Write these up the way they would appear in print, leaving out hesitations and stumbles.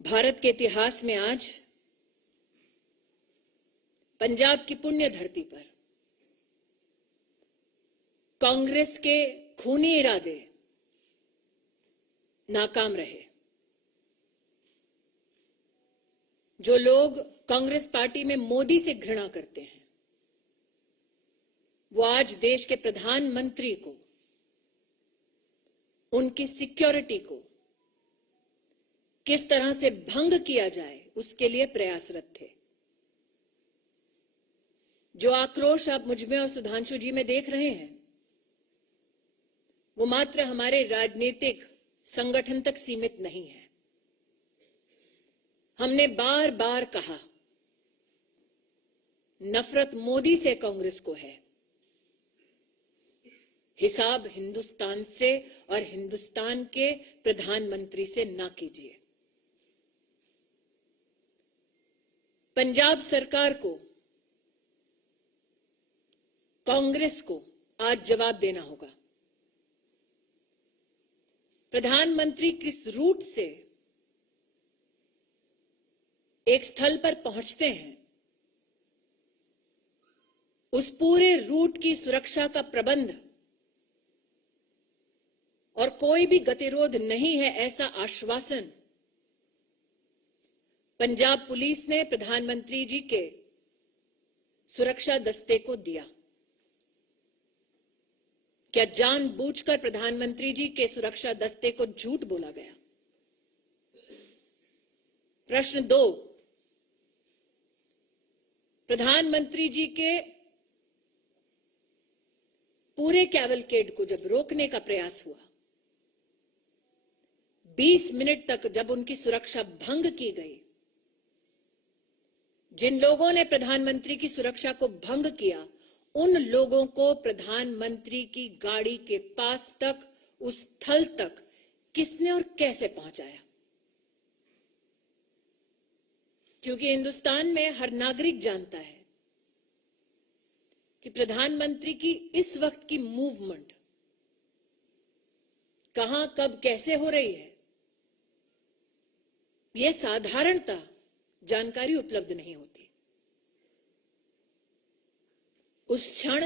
भारत के इतिहास में आज पंजाब की पुण्य धरती पर कांग्रेस के खूनी इरादे नाकाम रहे। जो लोग कांग्रेस पार्टी में मोदी से घृणा करते हैं, वो आज देश के प्रधानमंत्री को, उनकी सिक्योरिटी को किस तरह से भंग किया जाए उसके लिए प्रयासरत थे। जो आक्रोश आप मुझ में और सुधांशु जी में देख रहे हैं, वो मात्र हमारे राजनीतिक संगठन तक सीमित नहीं है। हमने बार बार कहा, नफरत मोदी से कांग्रेस को है, हिसाब हिंदुस्तान से और हिंदुस्तान के प्रधानमंत्री से ना कीजिए। पंजाब सरकार को, कांग्रेस को आज जवाब देना होगा। प्रधानमंत्री किस रूट से एक स्थल पर पहुंचते हैं, उस पूरे रूट की सुरक्षा का प्रबंध और कोई भी गतिरोध नहीं है, ऐसा आश्वासन पंजाब पुलिस ने प्रधानमंत्री जी के सुरक्षा दस्ते को दिया। क्या जानबूझकर प्रधानमंत्री जी के सुरक्षा दस्ते को झूठ बोला गया? प्रश्न 2, प्रधानमंत्री जी के पूरे कैवलकेड को जब रोकने का प्रयास हुआ, 20 मिनट तक जब उनकी सुरक्षा भंग की गई, जिन लोगों ने प्रधानमंत्री की सुरक्षा को भंग किया, उन लोगों को प्रधानमंत्री की गाड़ी के पास तक, उस स्थल तक किसने और कैसे पहुंचाया? क्योंकि हिंदुस्तान में हर नागरिक जानता है कि प्रधानमंत्री की इस वक्त की मूवमेंट कहां, कब, कैसे हो रही है, यह साधारणतः जानकारी उपलब्ध नहीं होती। उस क्षण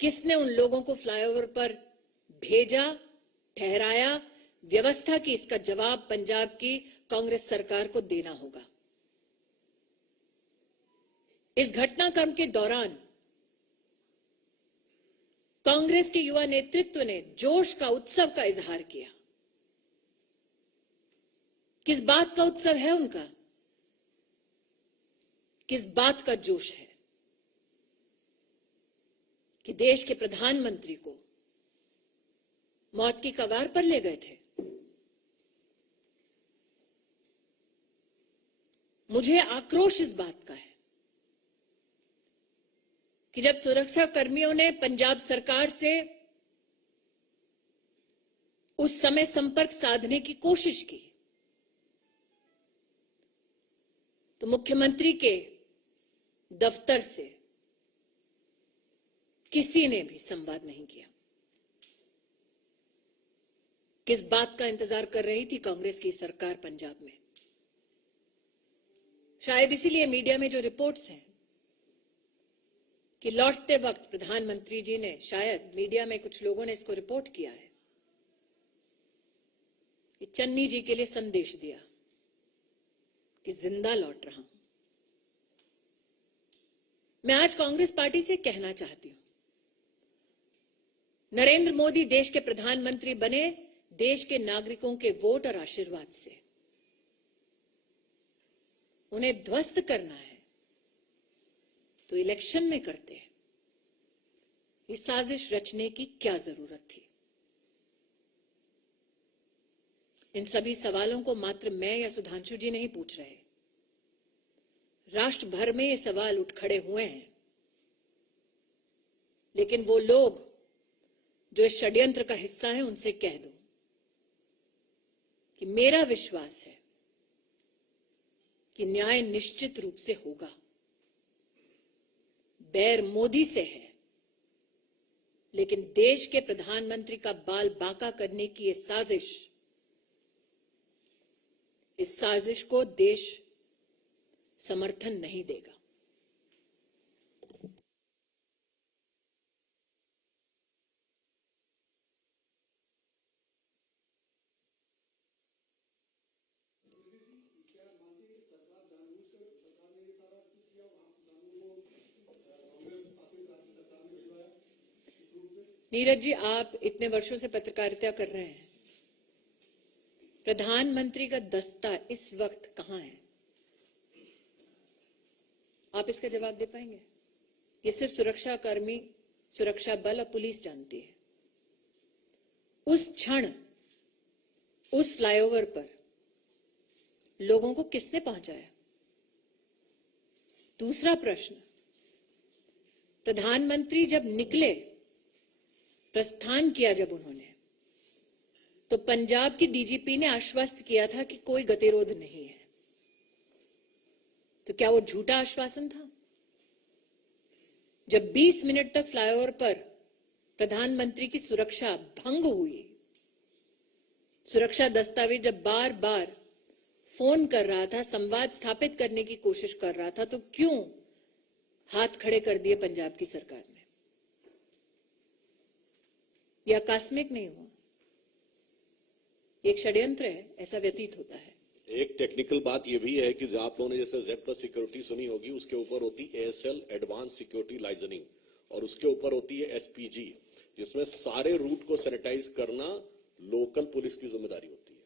किसने उन लोगों को फ्लाईओवर पर भेजा, ठहराया, व्यवस्था की, इसका जवाब पंजाब की कांग्रेस सरकार को देना होगा। इस घटनाक्रम के दौरान कांग्रेस के युवा नेतृत्व ने जोश का, उत्सव का इजहार किया। किस बात का उत्सव है उनका? किस बात का जोश है कि देश के प्रधानमंत्री को मौत की कगार पर ले गए थे? मुझे आक्रोश इस बात का है कि जब सुरक्षा कर्मियों ने पंजाब सरकार से उस समय संपर्क साधने की कोशिश की, तो मुख्यमंत्री के दफ्तर से किसी ने भी संवाद नहीं किया। किस बात का इंतजार कर रही थी कांग्रेस की सरकार पंजाब में? शायद इसीलिए मीडिया में जो रिपोर्ट्स हैं कि लौटते वक्त प्रधानमंत्री जी ने, शायद मीडिया में कुछ लोगों ने इसको रिपोर्ट किया है कि चन्नी जी के लिए संदेश दिया कि जिंदा लौट रहा हूं। मैं आज कांग्रेस पार्टी से कहना चाहती हूं, नरेंद्र मोदी देश के प्रधानमंत्री बने देश के नागरिकों के वोट और आशीर्वाद से। उन्हें ध्वस्त करना है तो इलेक्शन में करते हैं। ये साजिश रचने की क्या जरूरत थी? इन सभी सवालों को मात्र मैं या सुधांशु जी नहीं पूछ रहे, राष्ट्र भर में ये सवाल उठ खड़े हुए हैं। लेकिन वो लोग जो इस षड्यंत्र का हिस्सा है, उनसे कह दो कि मेरा विश्वास है कि न्याय निश्चित रूप से होगा। बैर मोदी से है, लेकिन देश के प्रधानमंत्री का बाल बांका करने की यह साजिश इस साजिश को देश समर्थन नहीं देगा। नीरज जी, आप इतने वर्षों से पत्रकारिता कर रहे हैं, प्रधानमंत्री का दस्ता इस वक्त कहां है? आप इसका जवाब दे पाएंगे? ये सिर्फ सुरक्षा कर्मी, सुरक्षा बल और पुलिस जानती है। उस क्षण उस फ्लाईओवर पर लोगों को किसने पहुंचाया? दूसरा प्रश्न, प्रधानमंत्री जब निकले, प्रस्थान किया जब उन्होंने, तो पंजाब की डीजीपी ने आश्वस्त किया था कि कोई गतिरोध नहीं है। तो क्या वो झूठा आश्वासन था? जब 20 मिनट तक फ्लाईओवर पर प्रधानमंत्री की सुरक्षा भंग हुई, सुरक्षा दस्तावेज जब बार बार फोन कर रहा था, संवाद स्थापित करने की कोशिश कर रहा था, तो क्यों हाथ खड़े कर दिए पंजाब की सरकार ने? यह आकस्मिक नहीं हुआ, एक षड्यंत्र है, ऐसा व्यतीत होता है। एक टेक्निकल बात यह भी है कि आप लोगों ने जैसे Z+ सिक्योरिटी सुनी होगी, उसके ऊपर होती ASL एडवांस सिक्योरिटी लाइजनिंग, और उसके ऊपर होती है SPG, जिसमें सारे रूट को सैनिटाइज करना लोकल पुलिस की जिम्मेदारी होती है।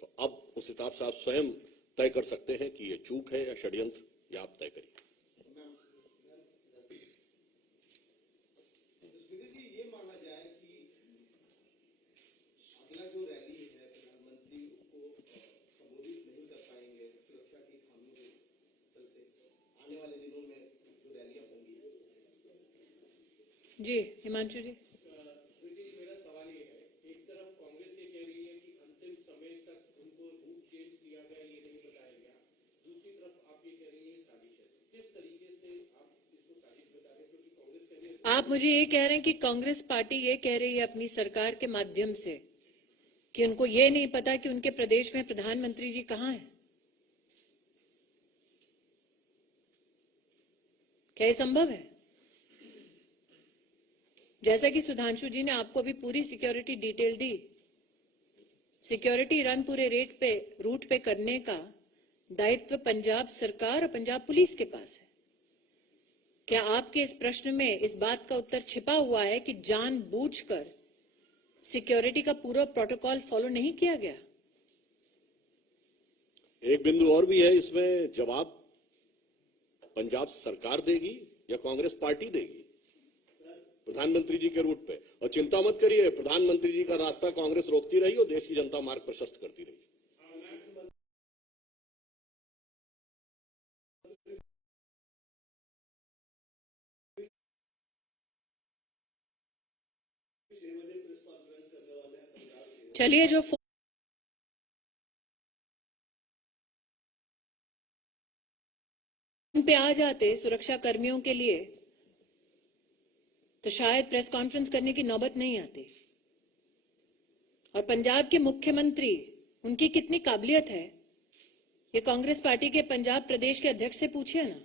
तो अब उस हिसाब से आप स्वयं तय कर सकते हैं कि ये चूक है या षड्यंत्र, या आप तय करिए। जी हिमांशु जी, मेरा सवाल ये है, एक तरफ कांग्रेस ये कह रही है कि अंतिम समय तक उनको रूट चेंज किया गया, ये नहीं बताया गया, दूसरी तरफ आप ये कह रही है साजिश है। किस तरीके से आप इसको साजिश बता रहे हैं? क्योंकि कांग्रेस कह रही है, आप मुझे ये कह रहे हैं कि कांग्रेस पार्टी ये कह रही है अपनी सरकार के माध्यम से कि उनको ये नहीं पता कि उनके प्रदेश में प्रधानमंत्री जी कहां हैं? क्या ये संभव है? जैसा कि सुधांशु जी ने आपको भी पूरी सिक्योरिटी डिटेल दी, सिक्योरिटी रन पूरे रूट पे करने का दायित्व पंजाब सरकार और पंजाब पुलिस के पास है। क्या आपके इस प्रश्न में इस बात का उत्तर छिपा हुआ है कि जानबूझकर सिक्योरिटी का पूरा प्रोटोकॉल फॉलो नहीं किया गया? एक बिंदु और भी है इसमें, जवाब पंजाब सरकार देगी या कांग्रेस पार्टी देगी प्रधानमंत्री जी के रूट पे? और चिंता मत करिए, प्रधानमंत्री जी का रास्ता कांग्रेस रोकती रही और देश की जनता मार्ग प्रशस्त करती रही। चलिए, जो पे आ जाते सुरक्षा कर्मियों के लिए, तो शायद प्रेस कॉन्फ्रेंस करने की नौबत नहीं आती। और पंजाब के मुख्यमंत्री, उनकी कितनी काबिलियत है, ये कांग्रेस पार्टी के पंजाब प्रदेश के अध्यक्ष से पूछिए ना।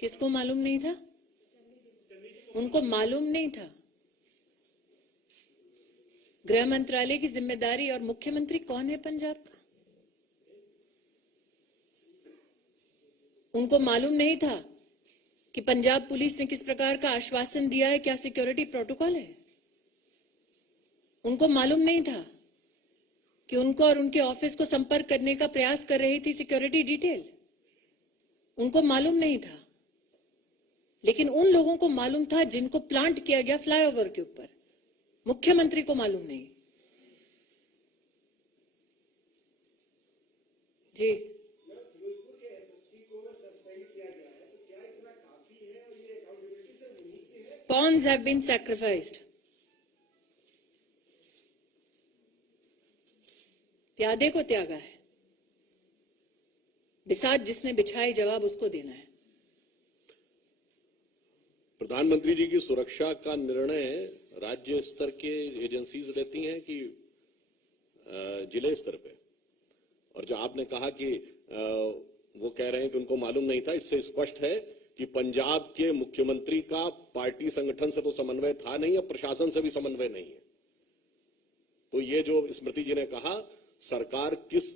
किसको मालूम नहीं था? उनको मालूम नहीं था। गृह मंत्रालय की जिम्मेदारी, और मुख्यमंत्री कौन है पंजाब का? उनको मालूम नहीं था कि पंजाब पुलिस ने किस प्रकार का आश्वासन दिया है, क्या सिक्योरिटी प्रोटोकॉल है? उनको मालूम नहीं था कि उनको और उनके ऑफिस को संपर्क करने का प्रयास कर रही थी सिक्योरिटी डिटेल? उनको मालूम नहीं था। लेकिन उन लोगों को मालूम था जिनको प्लांट किया गया फ्लाईओवर के ऊपर। मुख्यमंत्री को मालूम नहीं। जी, pawns have been sacrificed. प्यादे को त्यागा है। बिसात जिसने बिछाए जवाब उसको देना है। प्रधानमंत्री जी की सुरक्षा का निर्णय राज्य स्तर के एजेंसीज लेती हैं कि जिले स्तर पे? और जो आपने कहा कि वो कह रहे हैं कि उनको मालूम नहीं था, इससे स्पष्ट है कि पंजाब के मुख्यमंत्री का पार्टी संगठन से तो समन्वय था नहीं, अब प्रशासन से भी समन्वय नहीं है। तो ये जो स्मृति जी ने कहा, सरकार किस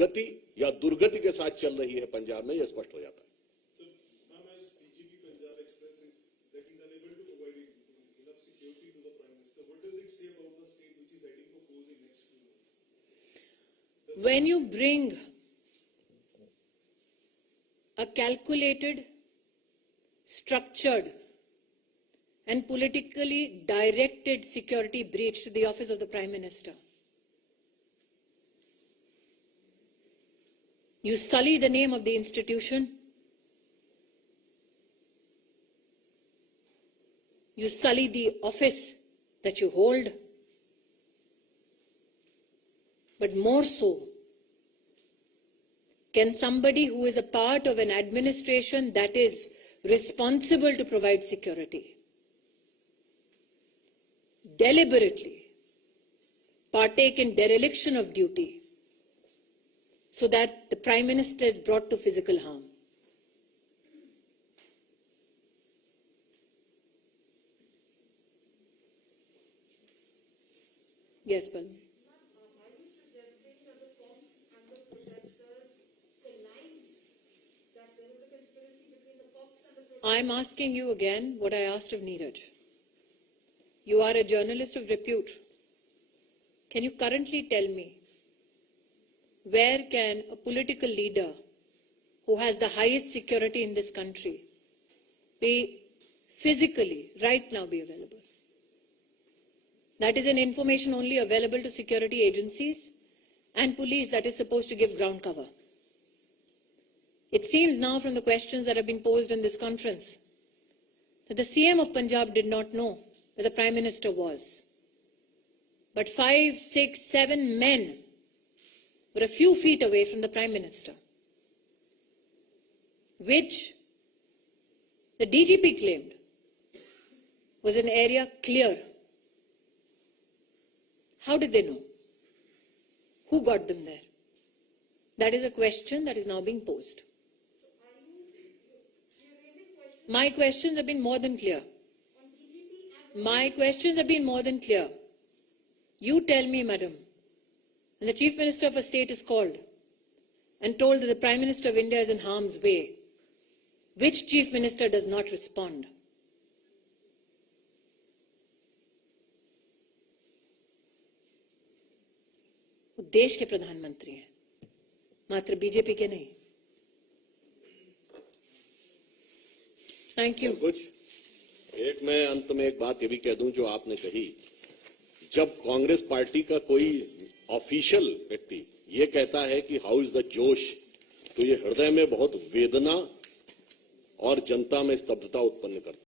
गति या दुर्गति के साथ चल रही है पंजाब में, यह स्पष्ट हो जाता है। When you bring a calculated, structured, and politically directed security breach to the office of the Prime Minister, you sully the name of the institution, you sully the office that you hold, but more so, can somebody who is a part of an administration that is responsible to provide security deliberately partake in dereliction of duty so that the Prime Minister is brought to physical harm? Yes, Balmi. I'm asking you again what I asked of Neeraj. You are a journalist of repute. Can you currently tell me where can a political leader who has the highest security in this country be physically right now be available? That is an information only available to security agencies and police that is supposed to give ground cover. It seems now from the questions that have been posed in this conference that the CM of Punjab did not know where the Prime Minister was. But 5, 6, 7 men were a few feet away from the Prime Minister, which the DGP claimed was an area clear. How did they know? Who got them there? That is a question that is now being posed. My questions have been more than clear. My questions have been more than clear. You tell me, madam, when the Chief Minister of a state is called and told that the Prime Minister of India is in harm's way, which Chief Minister does not respond? वो देश के प्रधानमंत्री हैं, मात्र BJP के नहीं। Thank you. कुछ एक मैं अंत में एक बात ये भी कह दूं जो आपने कही, जब कांग्रेस पार्टी का कोई ऑफिशियल व्यक्ति ये कहता है कि हाउ इज द जोश, तो ये हृदय में बहुत वेदना और जनता में स्तब्धता उत्पन्न करता है।